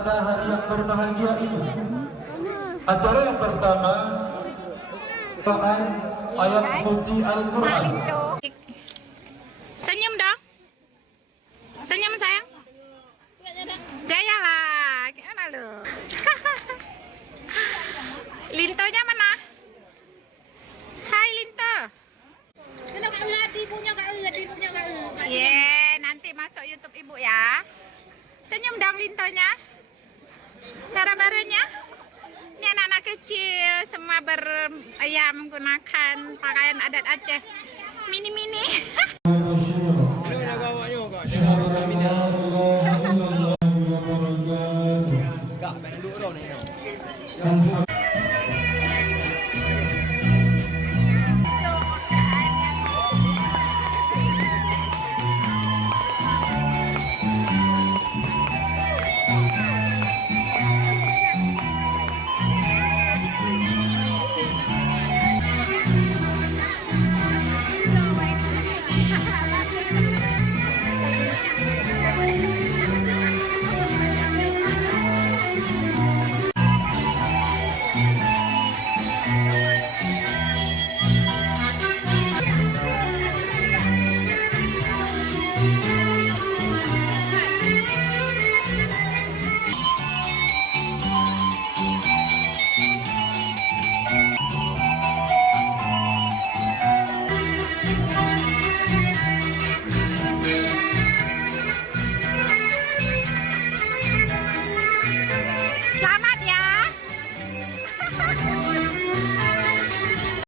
pada hari yang berbahagia ini. Acara yang pertama soal ayat suci Al-Quran. Senyum dong. Senyum sayang. Gaya lah. Gimana lu? Lintonya mana? Hai Linto. Kena kat Ladi punya kat Ladi punya kat. Nanti masuk YouTube Ibu ya. Senyum dong Lintonya. Cara-caranya. Ini anak-anak kecil semua menggunakan pakaian adat Aceh. Mini-mini. Enggak,